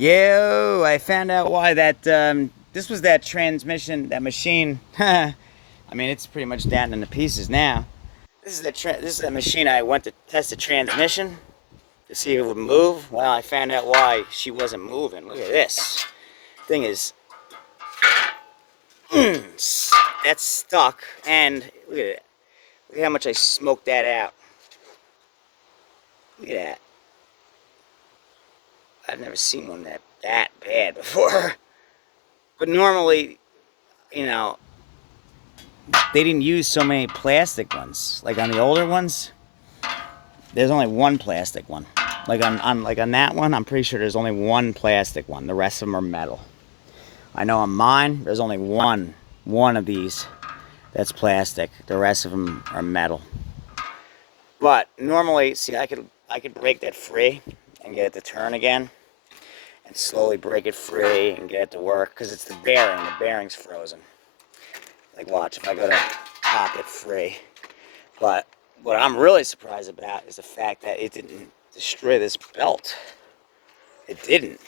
Yo, I found out why that this was that transmission, that machine. I mean, it's pretty much down into pieces now. This is the machine I went to test the transmission to see if it would move. Well, I found out why she wasn't moving. Look at this. Thing is, that's stuck, and look at it. Look at how much I smoked that out. Look at that. I've never seen one that bad before. But normally, you know, they didn't use so many plastic ones. Like on the older ones, there's only one plastic one. Like on that one, I'm pretty sure there's only one plastic one. The rest of them are metal. I know on mine, there's only one of these that's plastic. The rest of them are metal. But normally, see, I could break that free and get it to turn again, and slowly break it free and get it to work, because it's the bearing. The bearing's frozen. Like, watch, if I go to pop it free. But what I'm really surprised about is the fact that it didn't destroy this belt. It didn't.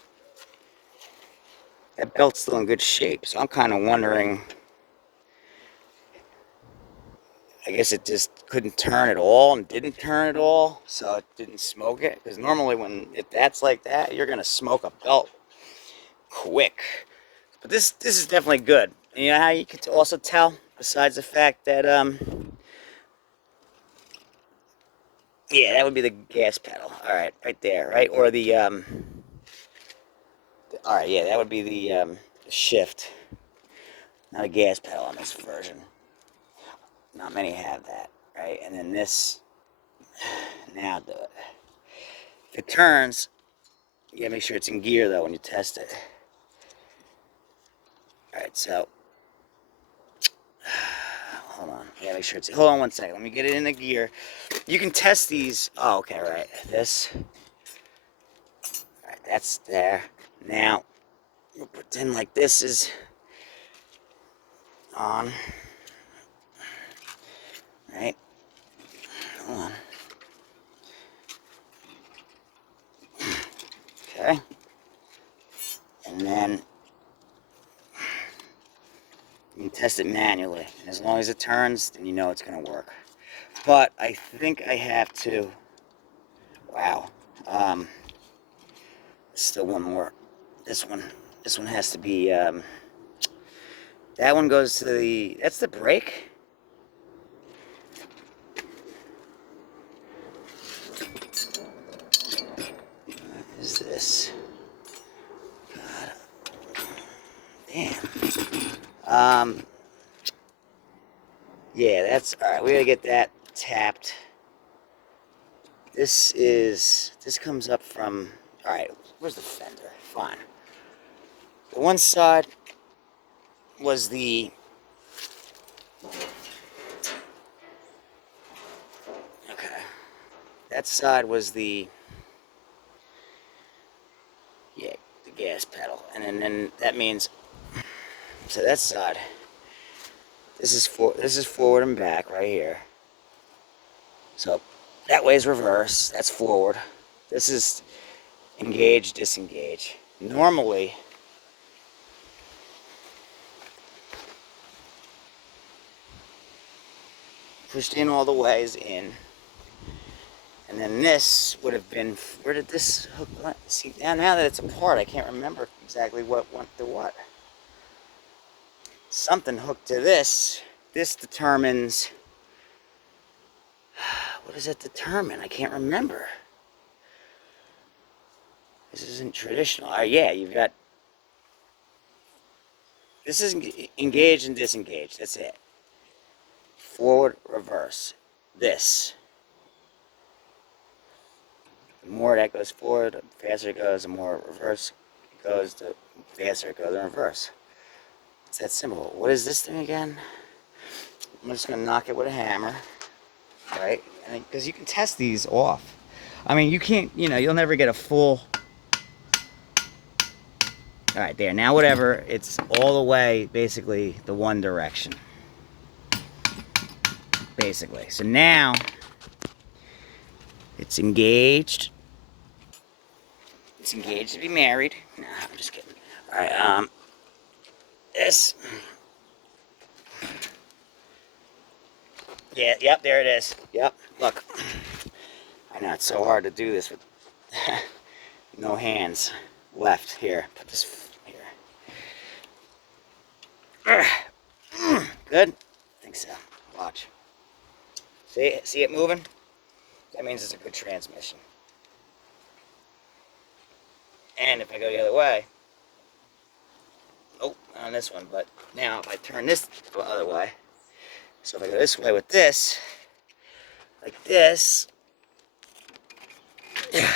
That belt's still in good shape, so I'm kind of wondering, I guess it just couldn't turn at all and didn't turn at all, so it didn't smoke it. Because normally if that's like that, you're going to smoke a belt quick. But this is definitely good. And you know how you could also tell, besides the fact that, yeah, that would be the gas pedal. All right, right there, right? Or all right, yeah, that would be the shift. Not a gas pedal on this version. Not many have that, right? And then this, now do it. If it turns, you gotta make sure it's in gear though when you test it. All right, so hold on. I gotta make sure it's. Hold on one second. Let me get it in the gear. You can test these. Oh, okay, right. This. All right, that's there. Now we'll pretend like this is on. Right. Hold on. Okay. And then you can test it manually. And as long as it turns, then you know it's going to work. But I think I have to. Wow. Still one more. This one has to be. That one goes to the. That's the brake. What is this? God. Damn. Yeah, that's all right. We gotta get that tapped. This comes up from. All right, where's the fender? Fine. The one side was the. Okay. That side was the. Yeah, the gas pedal, and then that means. So that side. This is forward and back right here. So that way is reverse. That's forward. This is engage, disengage. Normally, pushed in all the way is in. And then this would have been, where did this hook went? See, now that it's apart, I can't remember exactly what went to what. Something hooked to this. This determines, what does it determine? I can't remember. This isn't traditional. Yeah, you've got, this is engage and disengage. That's it. Forward, reverse. This. The more that goes forward, the faster it goes. The more reverse it goes, the faster it goes in reverse. It's that simple. What is this thing again? I'm just going to knock it with a hammer. Right? Because you can test these off. I mean, you can't, you'll never get a full. All right, there. Now, whatever. It's all the way, basically, the one direction. Basically. So now, it's engaged. It's engaged to be married. Nah, I'm just kidding. Alright, this. Yeah, yep, there it is. Yep, look. I know it's so hard to do this with no hands left. Here, put this here. Good? I think so. Watch. See it moving? That means it's a good transmission. And if I go the other way, nope, not on this one, but now if I turn this the other way, so if I go this way with this, like this, and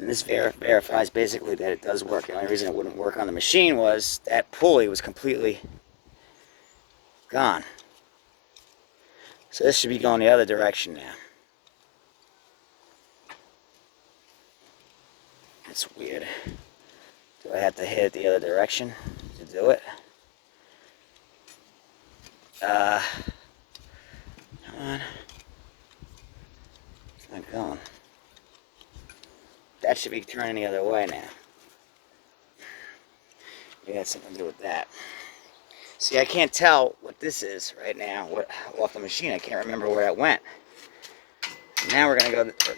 this verifies basically that it does work. The only reason it wouldn't work on the machine was that pulley was completely gone. So this should be going the other direction now. That's weird. Do I have to hit it the other direction to do it? Come on. It's not going. That should be turning the other way now. Maybe it had something to do with that. See, I can't tell what this is right now off the machine. I can't remember where that went. Now we're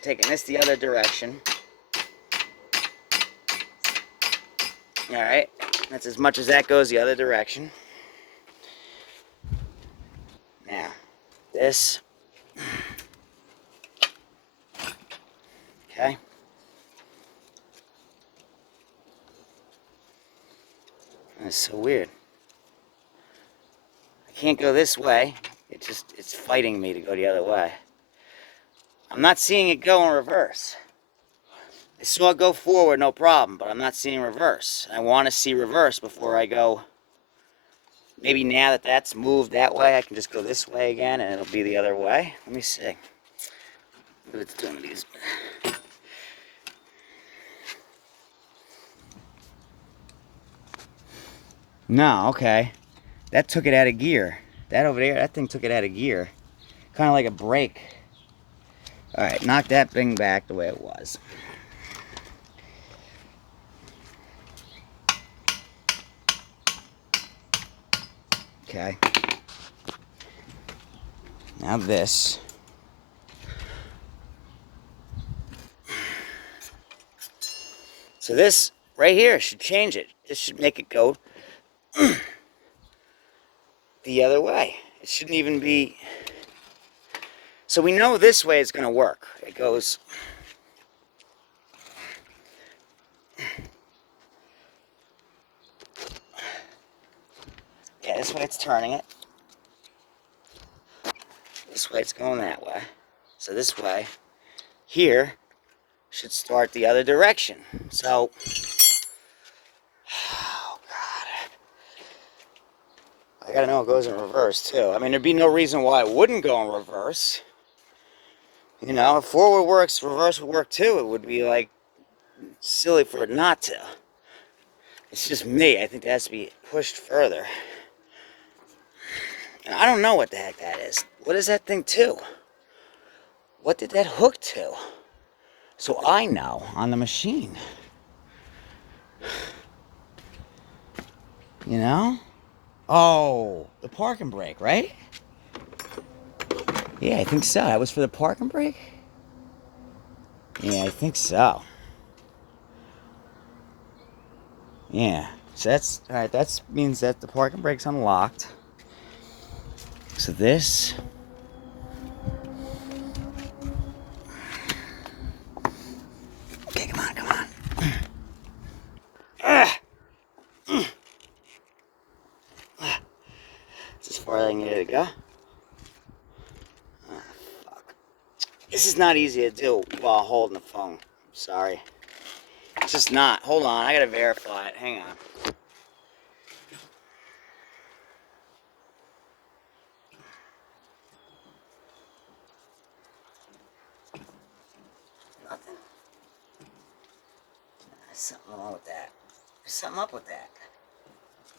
taking this the other direction. Alright, that's as much as that goes the other direction. Now, this. Okay. That's so weird. I can't go this way. It's fighting me to go the other way. I'm not seeing it go in reverse. I saw it go forward, no problem, but I'm not seeing reverse. I want to see reverse before I go. Maybe now that that's moved that way, I can just go this way again and it'll be the other way. Let me see. What it's doing with these. No, okay. That took it out of gear. That over there, that thing took it out of gear. Kind of like a brake. Alright, knock that thing back the way it was. Okay. Now this. So this right here should change it. This should make it go the other way. It shouldn't even be. So we know this way is going to work. It goes. Yeah, this way it's turning it. This way it's going that way. So this way, here, should start the other direction. So, oh God. I gotta know it goes in reverse too. I mean, there'd be no reason why it wouldn't go in reverse. You know, if forward works, reverse would work too. It would be like silly for it not to. It's just me. I think that has to be pushed further. And I don't know what the heck that is. What is that thing to? What did that hook to? So I know on the machine. You know? Oh, the parking brake, right? Yeah, I think so. That was for the parking brake? Yeah, I think so. Yeah. So that's, alright, that means that the parking brake's unlocked. So this. Okay, come on, come on. It's as far as I can get it to go. Oh, fuck. This is not easy to do while holding the phone. I'm sorry. It's just not. Hold on, I gotta verify it. Hang on. Nothing. There's something wrong with that. There's something up with that.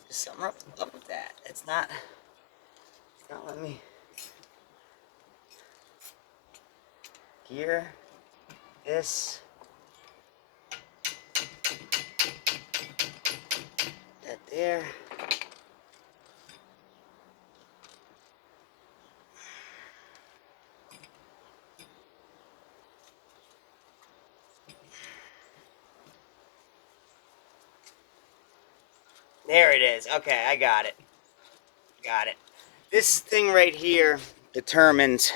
There's something up with that. It's not letting me. Gear. This. there. There it is. Okay, I got it. Got it. This thing right here determines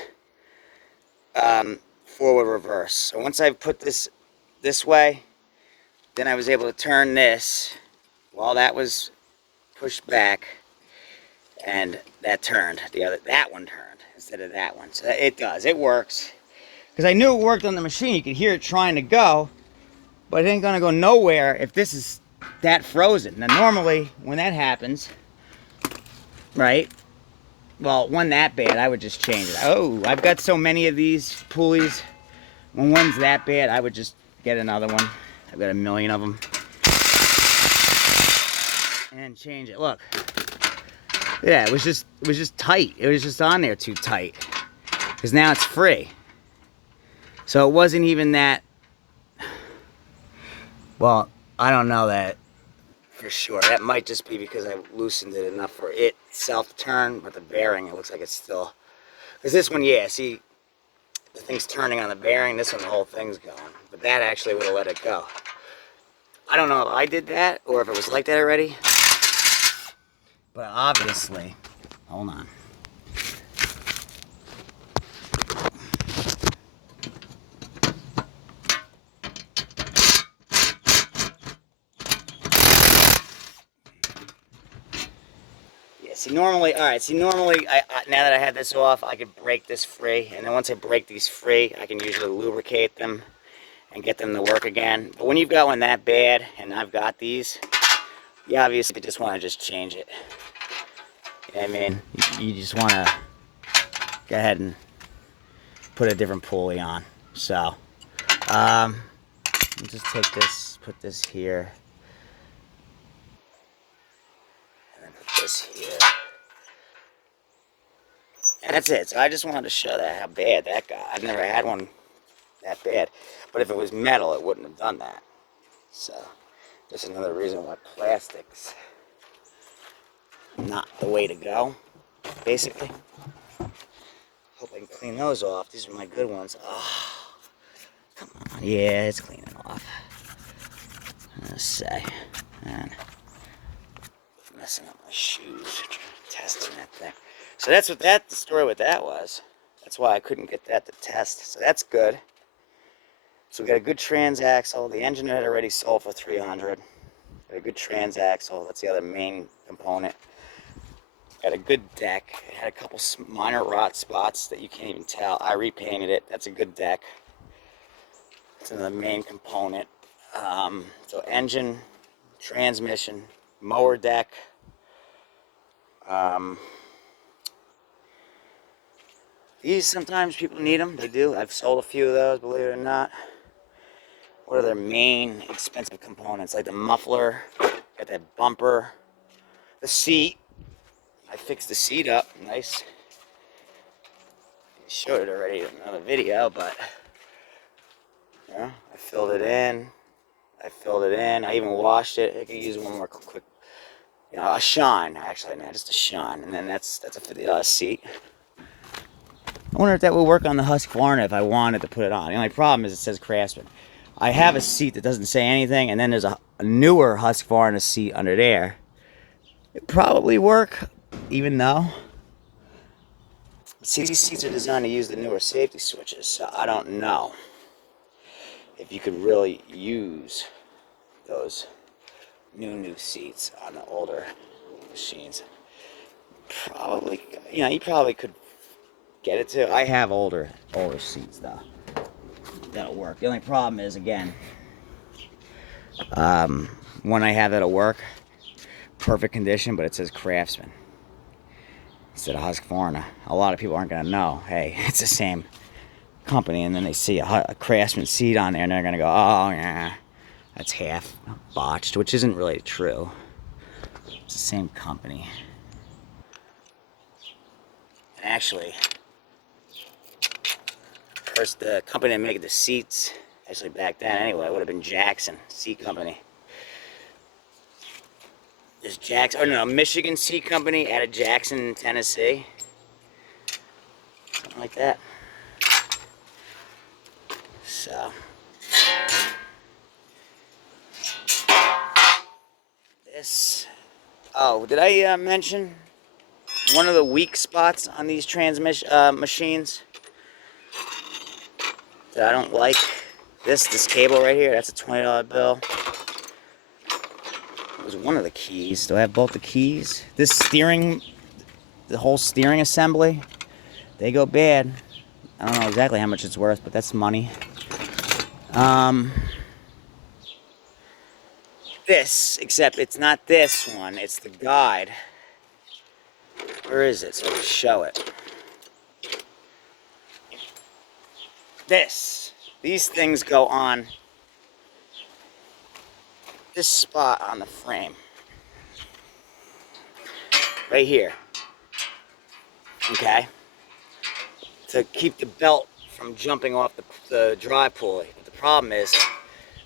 forward reverse. So once I put this way, then I was able to turn this while that was pushed back, and that turned. That one turned instead of that one. So it does. It works. Because I knew it worked on the machine. You could hear it trying to go, but it ain't gonna go nowhere if this is that frozen. Now normally when that happens, right? Well, one that bad, I would just change it. Oh, I've got so many of these pulleys. When one's that bad, I would just get another one. I've got a million of them. And change it. Look. Yeah, it was just tight. It was just on there too tight. Because now it's free. So it wasn't even that. Well, I don't know that for sure. That might just be because I loosened it enough for it self to turn, but the bearing, it looks like it's still. Because this one, yeah, see, the thing's turning on the bearing. This one, the whole thing's going. But that actually would have let it go. I don't know if I did that or if it was like that already. But obviously, hold on. See, normally, all right, normally, now that I have this off, I could break this free. And then once I break these free, I can usually lubricate them and get them to work again. But when you've got one that bad, and I've got these, you obviously just want to just change it. You know what I mean? You just want to go ahead and put a different pulley on. So, let's just take this, put this here. And then put this here. And that's it. So I just wanted to show that how bad that got. I've never had one that bad. But if it was metal, it wouldn't have done that. So just another reason why plastics not the way to go, basically. Hope I can clean those off. These are my good ones. Oh, come on. Yeah, it's cleaning off. Let's say. Man, messing up my shoes. Testing that thing. So that's what the story with that was. That's why I couldn't get that to test. So that's good. So we got a good transaxle. The engine had already sold for $300. Got a good transaxle. That's the other main component. Got a good deck. It had a couple minor rot spots that you can't even tell. I repainted it. That's a good deck. It's another main component. So engine, transmission, mower deck. These sometimes people need them. They do. I've sold a few of those, believe it or not. What are their main expensive components? Like the muffler, got that bumper, the seat. I fixed the seat up, nice. I showed it already in another video, but yeah, I filled it in. I even washed it. I could use one more quick, you know, a shine actually, not just a shine. And then that's a for the seat. I wonder if that would work on the Husqvarna if I wanted to put it on. The only problem is it says Craftsman. I have a seat that doesn't say anything, and then there's a newer Husqvarna seat under there. It'd probably work, even though. See, these seats are designed to use the newer safety switches, so I don't know if you could really use those new seats on the older machines. Probably, you know, you probably could get it to. I have older seats though. That'll work. The only problem is, again, when I have that'll work, perfect condition, but it says Craftsman instead of Husqvarna. A lot of people aren't gonna know. Hey, it's the same company, and then they see a Craftsman seat on there, and they're gonna go, "Oh, yeah, that's half botched," which isn't really true. It's the same company. Actually, first the company that made the seats, actually back then anyway, would have been Jackson Seat Company. There's Jackson, oh no, Michigan Seat Company out of Jackson, Tennessee. Something like that. So, this, oh, did I mention one of the weak spots on these machines that I don't like? This cable right here, that's a $20 bill. It was one of the keys. Do I have both the keys? This steering, the whole steering assembly, they go bad. I don't know exactly how much it's worth, but that's money. This, except it's not this one, it's the guide. Where is it so I can show it? These things go on this spot on the frame. Right here. Okay? To keep the belt from jumping off the drive pulley. But the problem is,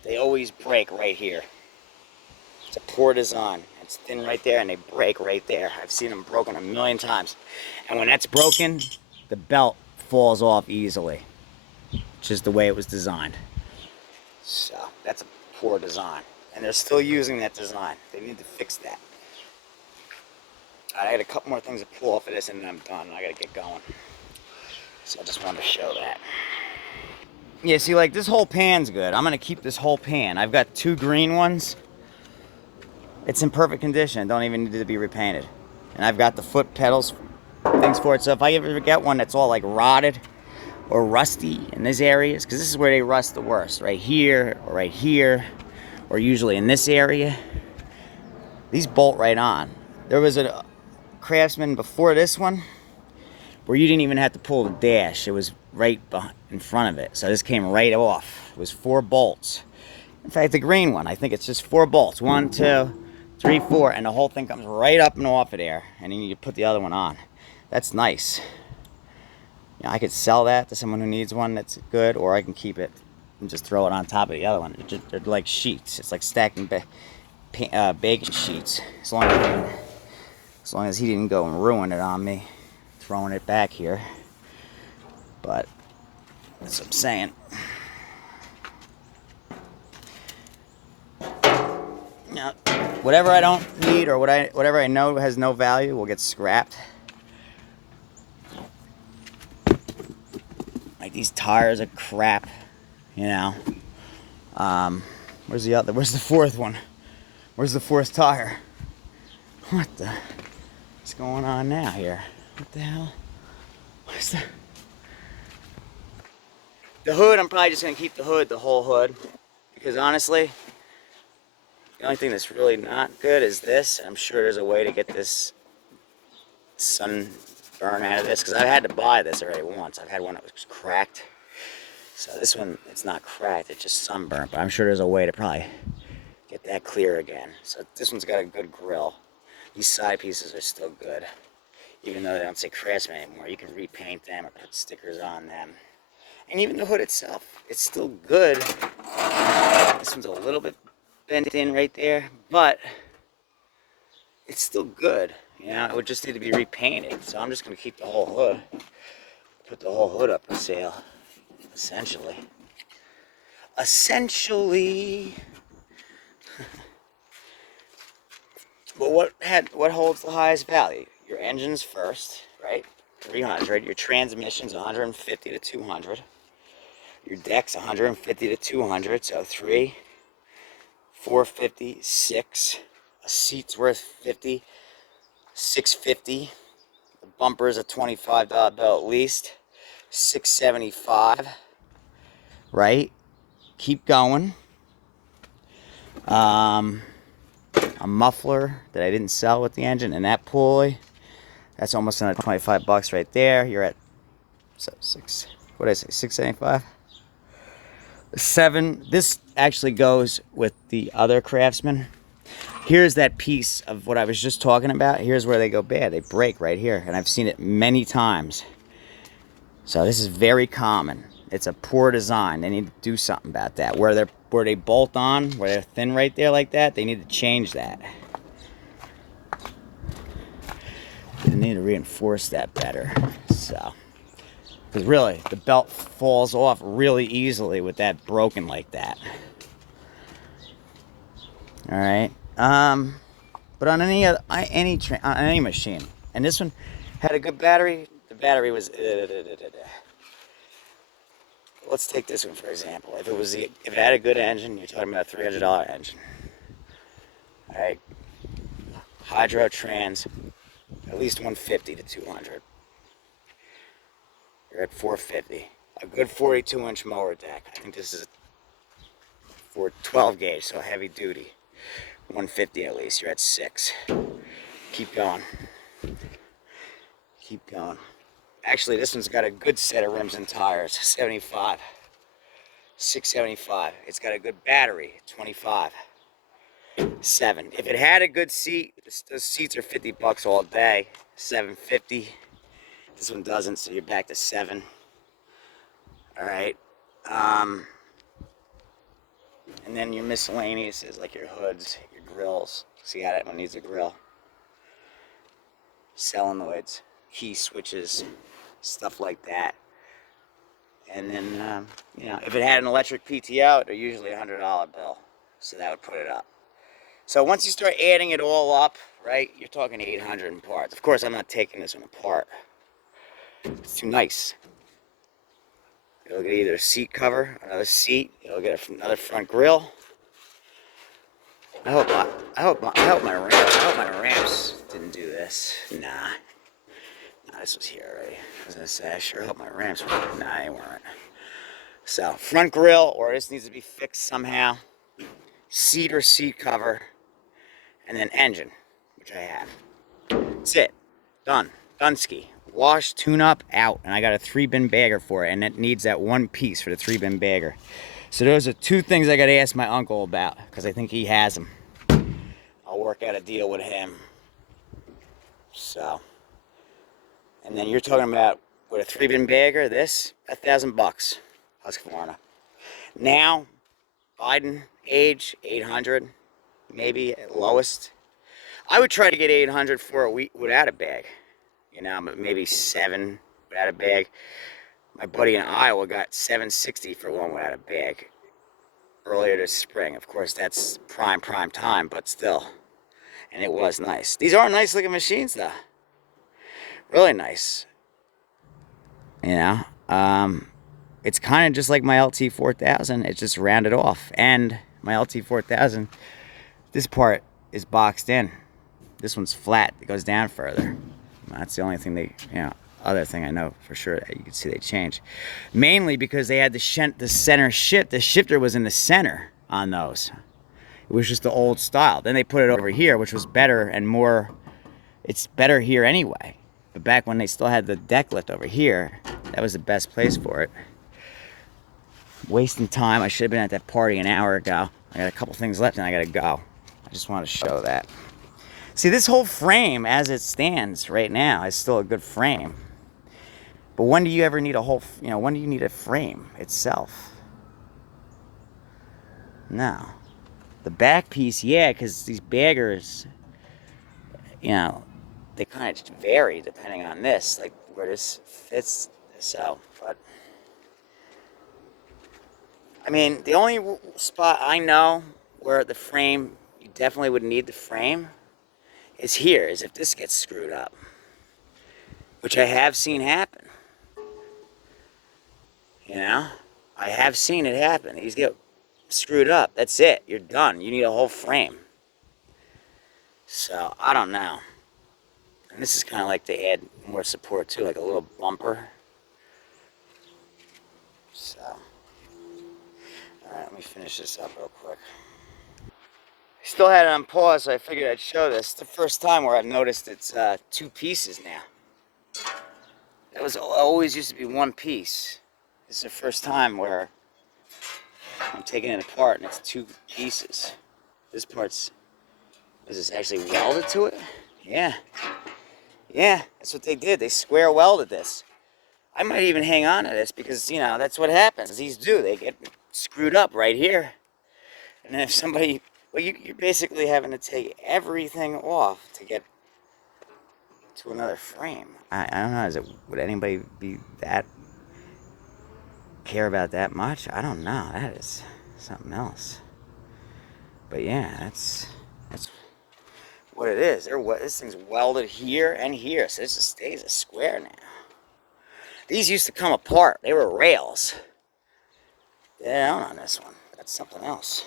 they always break right here. It's a poor design. It's thin right there and they break right there. I've seen them broken a million times. And when that's broken, the belt falls off easily. Which is the way it was designed. So, that's a poor design. And they're still using that design. They need to fix that. I got a couple more things to pull off of this and then I'm done. I gotta get going. So I just wanted to show that. Yeah, see, like, this whole pan's good. I'm gonna keep this whole pan. I've got 2 green ones. It's in perfect condition. It don't even need to be repainted. And I've got the foot pedals, things for it. So if I ever get one that's all, like, rotted or rusty in these areas, because this is where they rust the worst. Right here, or usually in this area. These bolt right on. There was a Craftsman before this one where you didn't even have to pull the dash. It was right in front of it. So this came right off. It was 4 bolts. In fact, the green one, I think it's just 4 bolts. 1, 2, 3, 4, and the whole thing comes right up and off of there. And then you put the other one on. That's nice. You know, I could sell that to someone who needs one that's good, or I can keep it and just throw it on top of the other one. They're like sheets. It's like stacking bacon sheets. As long as he didn't go and ruin it on me, throwing it back here. But that's what I'm saying. Now, whatever I don't need or whatever I know has no value will get scrapped. Like these tires are crap, you know. Where's the 4th one? Where's the 4th tire? What's going on now here? What the hell? What's the hood? I'm probably just gonna keep the hood, the whole hood, because honestly, the only thing that's really not good is this. I'm sure there's a way to get this sunburn out of this, because I've had to buy this already once. I've had one that was cracked. So this one, it's not cracked, it's just sunburnt, but I'm sure there's a way to probably get that clear again. So this one's got a good grill. These side pieces are still good. Even though they don't say Craftsman anymore, you can repaint them or put stickers on them. And even the hood itself, it's still good. This one's a little bit bent in right there, but it's still good. You know, it would just need to be repainted. So I'm just going to keep the whole hood. Put the whole hood up for sale, essentially. But what holds the highest value? Your engine's first, right? 300. Your transmission's 150 to 200. Your deck's 150 to 200. So 3, 450, 6. A seat's worth 50, 650. The bumper's a $25 bill at least. 675. Right? Keep going. A muffler that I didn't sell with the engine, and that pulley, that's almost another $25 right there. You're at what did I say, 675? 7. This actually goes with the other Craftsman. Here's that piece of what I was just talking about. Here's where they go bad. They break right here, and I've seen it many times. So this is very common. It's a poor design. They need to do something about that. Where they bolt on, where they're thin right there like that, they need to change that. need to reinforce that better. So, because really, the belt falls off really easily with that broken like that. All right. But on any machine, and this one had a good battery. The battery was. Let's take this one for example. If it had a good engine, you're talking about a $300 engine. All right. Hydro trans, at least 150 to 200. You're at 450. A good 42-inch mower deck. I think this is for 12 gauge, so heavy duty. 150 at least. You're at 6. Keep going. Keep going. Actually, this one's got a good set of rims and tires. 75. 675. It's got a good battery. 25. 7. If it had a good seat, those seats are $50 all day. 750. This one doesn't, so you're back to 7. All right. And then your miscellaneous is like your hoods, your grills. See how that one needs a grill. Solenoids, key switches, stuff like that. And then, you know, if it had an electric PTO, they're usually a $100 bill. So that would put it up. So once you start adding it all up, right, you're talking 800 in parts. Of course, I'm not taking this one apart. It's too nice. You'll get either a seat cover, another seat. You'll get another front grille. I hope my ramps didn't do this. Nah, this was here already. I was gonna say I sure hope my ramps weren't. Nah, they weren't. So front grille, or this needs to be fixed somehow. Seat or seat cover, and then engine, which I have. That's it. Done. Dunski. Wash, tune up, out. And I got a 3-bin bagger for it, and it needs that one piece for the 3-bin bagger. So those are 2 things I got to ask my uncle about, because I think he has them. I'll work out a deal with him. So, and then you're talking about with a 3-bin bagger, this, $1,000, Husqvarna. Now, Biden age 800, maybe at lowest. I would try to get 800 for a week without a bag. You know, but maybe 7 without a bag. My buddy in Iowa got 760 for one without a bag earlier this spring. Of course, that's prime time, but still. And it was nice. These are nice looking machines, though. Really nice. You know, it's kind of just like my LT4000. It's just rounded off. And my LT4000, this part is boxed in. This one's flat. It goes down further. That's the only thing other thing I know for sure that you can see they changed. Mainly because they had the center shift. The shifter was in the center on those. It was just the old style. Then they put it over here, which was better and more, it's better here anyway. But back when they still had the deck lift over here, that was the best place for it. Wasting time. I should have been at that party an hour ago. I got a couple things left and I gotta go. I just want to show that. See, this whole frame, as it stands right now, is still a good frame. But when do you ever need a whole, when do you need a frame itself? No. The back piece, yeah, because these baggers, they kind of vary depending on this, like where this fits. So, but, I mean, the only spot I know where the frame, you definitely would need the frame, is here, is if this gets screwed up, which I have seen happen. I have seen it happen. These get screwed up. That's it. You're done. You need a whole frame. So, I don't know. And this is kind of like to add more support too, like a little bumper. So, alright, let me finish this up real quick. I still had it on pause, so I figured I'd show this. It's the first time where I've noticed it's 2 pieces now. That was always used to be 1 piece. This is the first time where I'm taking it apart and it's 2 pieces. This part's, is this actually welded to it? Yeah. Yeah, that's what they did. They square welded this. I might even hang on to this because, that's what happens. These do. They get screwed up right here. And then if somebody, well, you're basically having to take everything off to get to another frame. I don't know. Would anybody be that care about that much? I don't know. That is something else. But yeah, that's what it is. This thing's welded here and here, so this just stays a square now. These used to come apart. They were rails. Yeah, on this one. That's something else.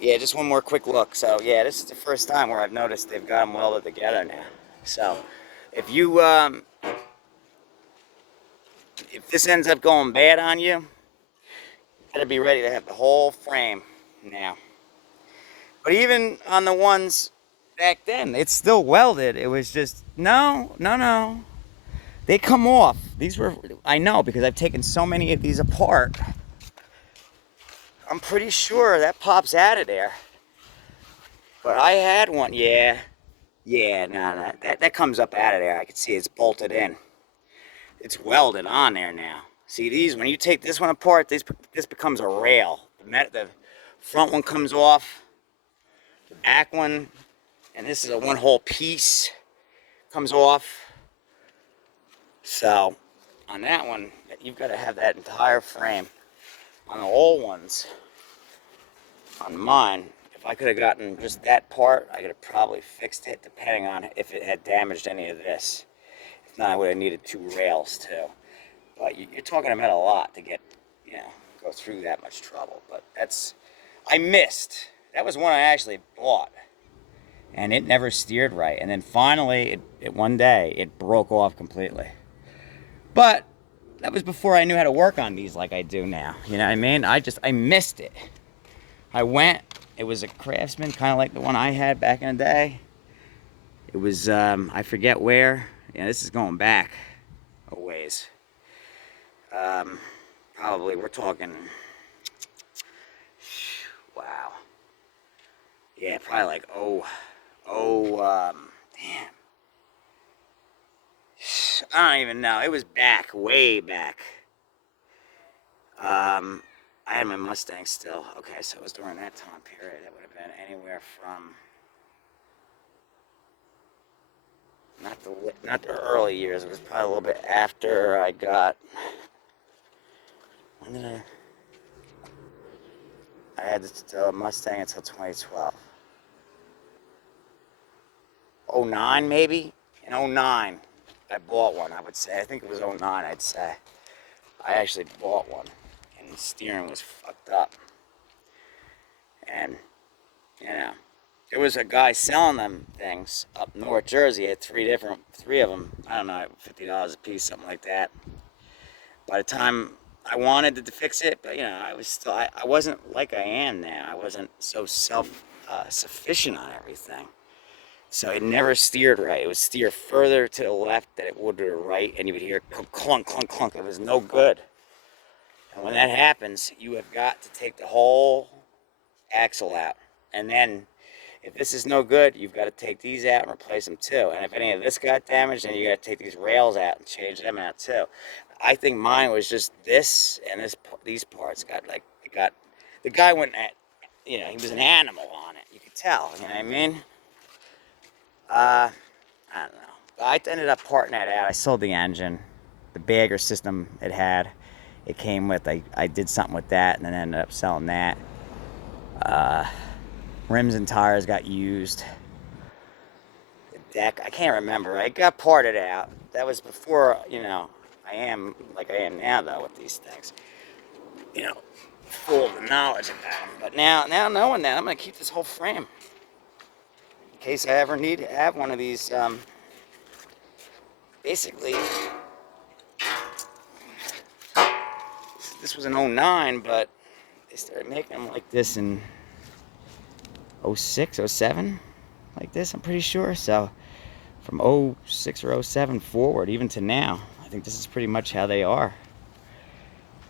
Yeah, just one more quick look. So yeah, this is the first time where I've noticed they've got them welded together now. So if this ends up going bad on you, you better be ready to have the whole frame now. But even on the ones back then, it's still welded. It was just, no. They come off. These were, I know, because I've taken so many of these apart. I'm pretty sure that pops out of there. But I had one, yeah, no, that comes up out of there. I can see it's bolted in. It's welded on there now. See these, when you take this one apart, this becomes a rail. The front one comes off, the back one, and this is a one whole piece, comes off. So, on that one, you've got to have that entire frame. On the old ones, on mine, if I could have gotten just that part, I could have probably fixed it, depending on if it had damaged any of this. If not, I would have needed 2 rails too. But you're talking about a lot to get, go through that much trouble. But I missed. That was one I actually bought. And it never steered right. And then finally, one day, it broke off completely. But that was before I knew how to work on these like I do now. You know what I mean? I missed it. It was a Craftsman, kind of like the one I had back in the day. It was, I forget where. Yeah, this is going back a ways. Probably, we're talking, wow. Yeah, probably like, damn. I don't even know. It was back, way back. I had my Mustang still. Okay, so it was during that time period. It would have been anywhere from, not the early years. It was probably a little bit after I got, when did I had the Mustang until 2012. 09 maybe? In 09, I bought one, I would say. I think it was 09, I'd say. I actually bought one, and the steering was fucked up. And, there was a guy selling them things up North Jersey. He had three of them. I don't know, $50 a piece, something like that. By the time I wanted to fix it, but I wasn't like I am now. I wasn't so sufficient on everything. So it never steered right. It would steer further to the left than it would to the right, and you would hear clunk, clunk, clunk. It was no good. And when that happens, you have got to take the whole axle out. And then, if this is no good, you've got to take these out and replace them too. And if any of this got damaged, then you got to take these rails out and change them out too. I think mine was just this and these parts the guy went at, he was an animal on it. You could tell, you know what I mean? I don't know. I ended up parting that out. I sold the engine, the bagger system it had. It came with, I did something with that and then ended up selling that. Rims and tires got used. The deck, I can't remember. I got parted out. That was before, I am like I am now, though, with these things. Full of the knowledge about them. But now knowing that, I'm going to keep this whole frame. In case I ever need to have one of these, basically, this was an 09, but they started making them like this in 06, 07, like this, I'm pretty sure. So from 06 or 07 forward, even to now, I think this is pretty much how they are.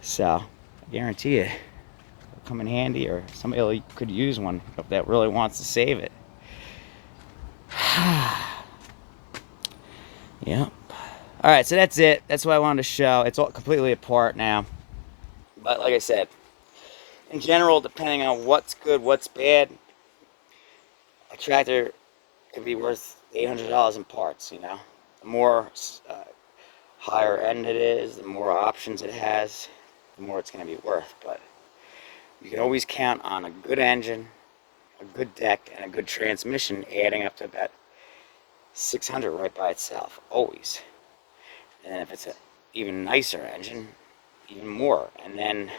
So I guarantee you, it'll come in handy, or somebody could use one that really wants to save it. Yep. All right, so that's it. That's what I wanted to show. It's all completely apart now. But like I said, in general, depending on what's good, what's bad, a tractor could be worth $800 in parts, you know. The more higher end it is, the more options it has, the more it's going to be worth. But you can always count on a good engine, a good deck, and a good transmission adding up to about 600 right by itself, always. And if it's an even nicer engine, even more. And then,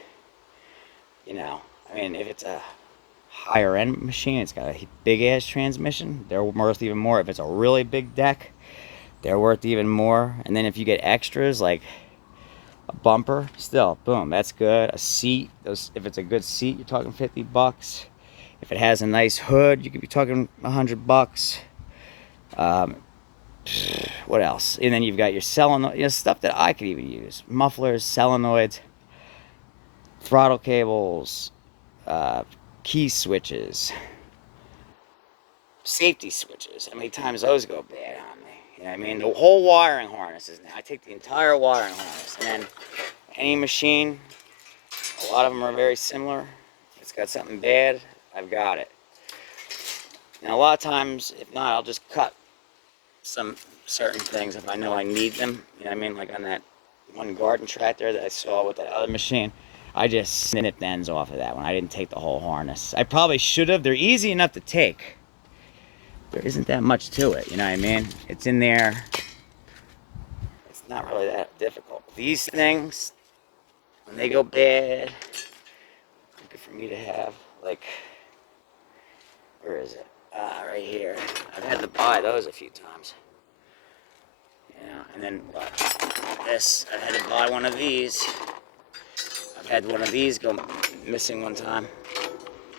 you know, I mean, if it's a higher end machine, it's got a big ass transmission, they're worth even more. If it's a really big deck, they're worth even more. And then if you get extras like a bumper, still, boom, that's good. A seat, if it's a good seat, you're talking $50. If it has a nice hood, you could be talking $100. What else? And then you've got your solenoid, you know, stuff that I could even use: mufflers, solenoids, throttle cables, key switches, safety switches. How many times those go bad on me? You know what I mean? The whole wiring harnesses now. I take the entire wiring harness, and then any machine, a lot of them are very similar. If it's got something bad, I've got it. Now, a lot of times, if not, I'll just cut some certain things if I know I need them. You know what I mean? Like on that one garden tractor that I saw with that other machine, I just snipped ends off of that one. I didn't take the whole harness. I probably should have. They're easy enough to take. There isn't that much to it, you know what I mean? It's in there. It's not really that difficult. These things, when they go bad, good for me to have, like, where is it? Right here. I've had to buy those a few times. You know, and then this, I had to buy one of these. I've had one of these go missing one time.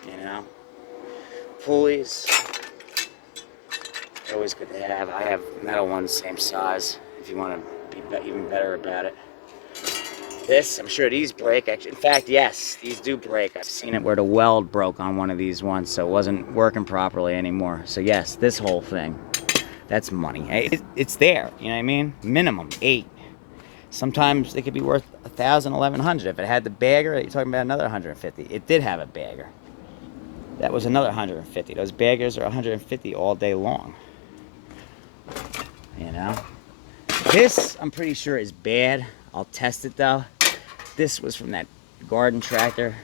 You know, pulleys, always good to have. I have metal ones, same size, if you want to be even better about it. This, I'm sure these break. Actually, in fact, yes, these do break. I've seen it where the weld broke on one of these ones, so it wasn't working properly anymore. So yes, this whole thing, that's money. It's there, you know what I mean? Minimum 8. Sometimes it could be worth $1,000, $1,100. If it had the bagger, you're talking about another $150. It did have a bagger. That was another $150. Those baggers are $150 all day long. You know? This, I'm pretty sure, is bad. I'll test it though. This was from that garden tractor.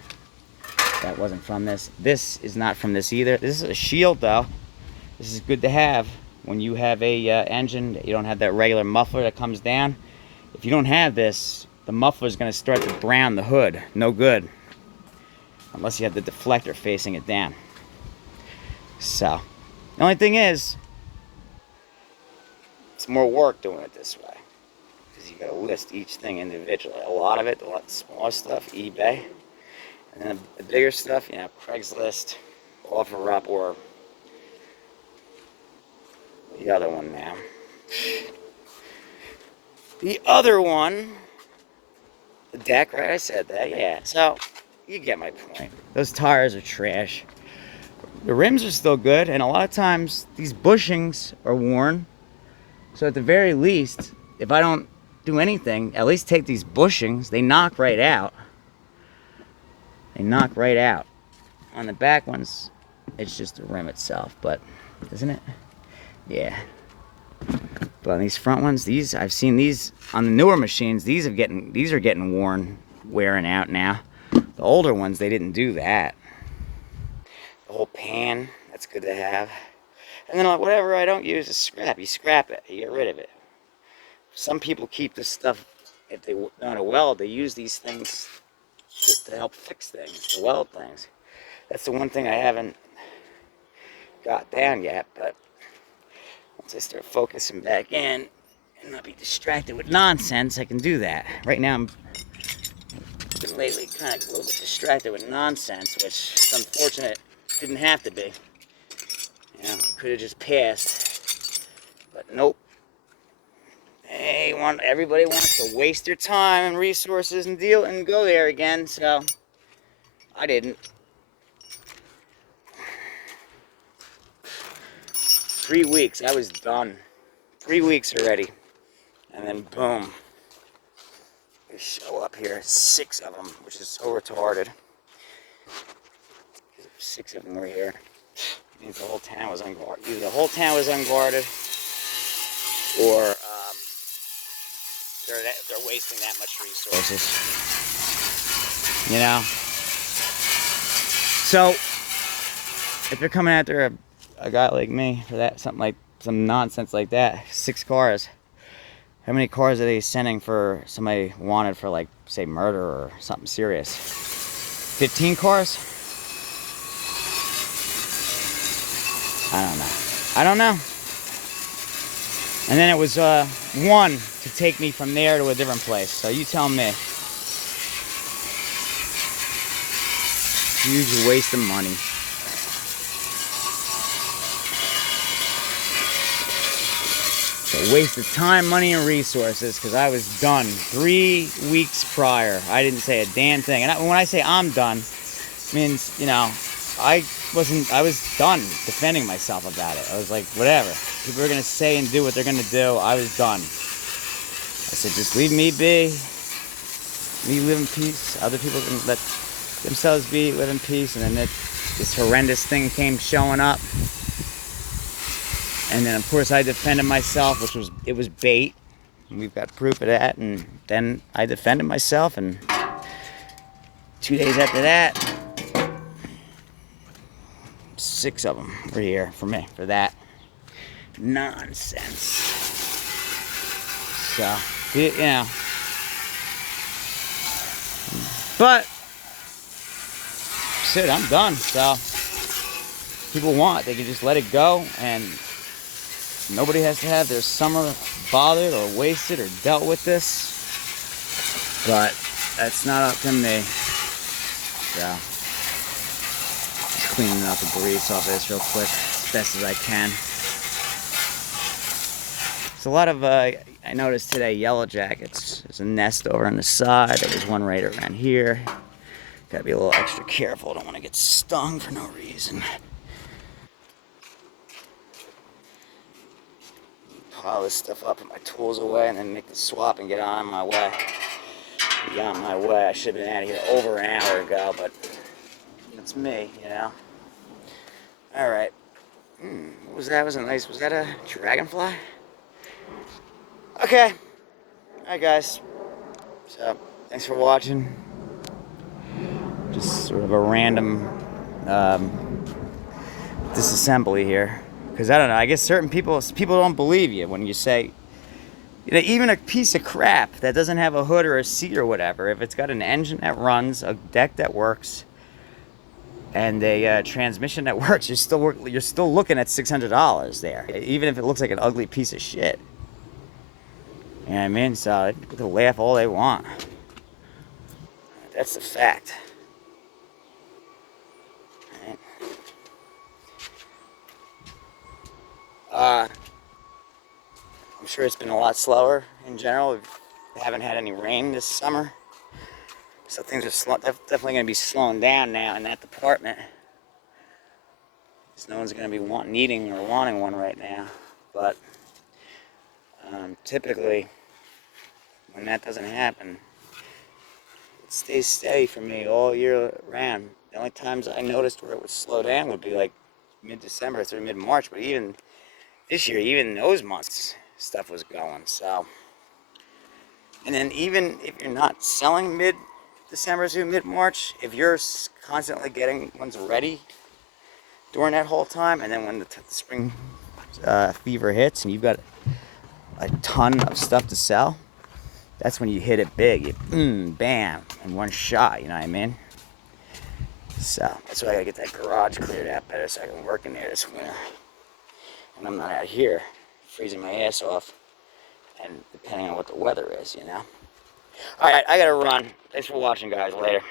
That wasn't from this. This is not from this either. This is a shield though. This is good to have when you have a engine that you don't have that regular muffler that comes down. If you don't have this, the muffler is going to start to brown the hood. No good. Unless you have the deflector facing it down. So, the only thing is, it's more work doing it this way. You gotta list each thing individually. A lot of it, a lot of smaller stuff, eBay. And then the bigger stuff, you know, Craigslist, OfferUp, or the other one now. The other one, the deck, right? I said that, yeah. So, you get my point. Those tires are trash. The rims are still good, and a lot of times, these bushings are worn. So at the very least, if I don't do anything, at least take these bushings. They knock right out. They knock right out. On the back ones, it's just the rim itself, but isn't it? Yeah. But on these front ones, these, I've seen these on the newer machines. These are getting worn, wearing out now. The older ones, they didn't do that. The whole pan, that's good to have. And then whatever I don't use is scrap. You scrap it. You get rid of it. Some people keep this stuff, if they know how to weld, they use these things to help fix things, to weld things. That's the one thing I haven't got down yet, but once I start focusing back in and not be distracted with nonsense, I can do that. Right now, I'm been lately kind of a little bit distracted with nonsense, which is unfortunate. Didn't have to be. You know, could have just passed, but nope. Everybody wants to waste their time and resources and go there again, so I didn't. 3 weeks, I was done. 3 weeks already. And then boom. They show up here, 6 of them, which is so retarded. 6 of them were here. means the whole town was unguarded. Either the whole town was unguarded, or they're wasting that much resources. You know. So if they're coming after a guy like me for that, some nonsense like that, 6 cars. How many cars are they sending for somebody wanted for, like, say, murder or something serious? 15 cars? I don't know. And then it was one to take me from there to a different place. So you tell me. Huge waste of money. It's a waste of time, money, and resources, because I was done 3 weeks prior. I didn't say a damn thing. And when I say I'm done, it means, you know, I was done defending myself about it. I was like, whatever. People are going to say and do what they're going to do. I was done. I said, just leave me be. Me live in peace. Other people can let themselves be, live in peace. And then this horrendous thing came showing up. And then, of course, I defended myself, it was bait. And we've got proof of that. And then I defended myself. And 2 days after that, 6 of them were here for me, for that nonsense. So, you know. But, shit, I'm done. So, people want, they can just let it go, and nobody has to have their summer bothered or wasted or dealt with this. But that's not up to me. So, just cleaning out the grease off of this real quick, as best as I can. There's a lot of, I noticed today, yellow jackets. There's a nest over on the side. There was one right around here. Gotta be a little extra careful. Don't want to get stung for no reason. Pile this stuff up, put my tools away, and then make the swap and get on my way. Be on my way. I should have been out of here over an hour ago, but it's me, you know. All right. What was that? Was that a dragonfly? Okay. All right, guys. So, thanks for watching. Just sort of a random disassembly here. Because I don't know, I guess certain people don't believe you when you say, you know, even a piece of crap that doesn't have a hood or a seat or whatever, if it's got an engine that runs, a deck that works, and a transmission that works, you're still looking at $600 there, even if it looks like an ugly piece of shit. You know what I mean? So people can laugh all they want. That's the fact. I'm sure it's been a lot slower in general. We haven't had any rain this summer, so things are definitely going to be slowing down now in that department. So no one's going to be needing or wanting one right now. But typically, when that doesn't happen, it stays steady for me all year round. The only times I noticed where it would slow down would be like mid-December through mid-March, but even this year, even those months, stuff was going. So, and then even if you're not selling mid-December through mid-March, if you're constantly getting ones ready during that whole time, and then when the spring fever hits and you've got a ton of stuff to sell, that's when you hit it big. You bam, in one shot, you know what I mean? So that's why I gotta get that garage cleared out better so I can work in there this winter. And I'm not out here freezing my ass off, and depending on what the weather is, you know. Alright, I gotta run. Thanks for watching, guys. Later.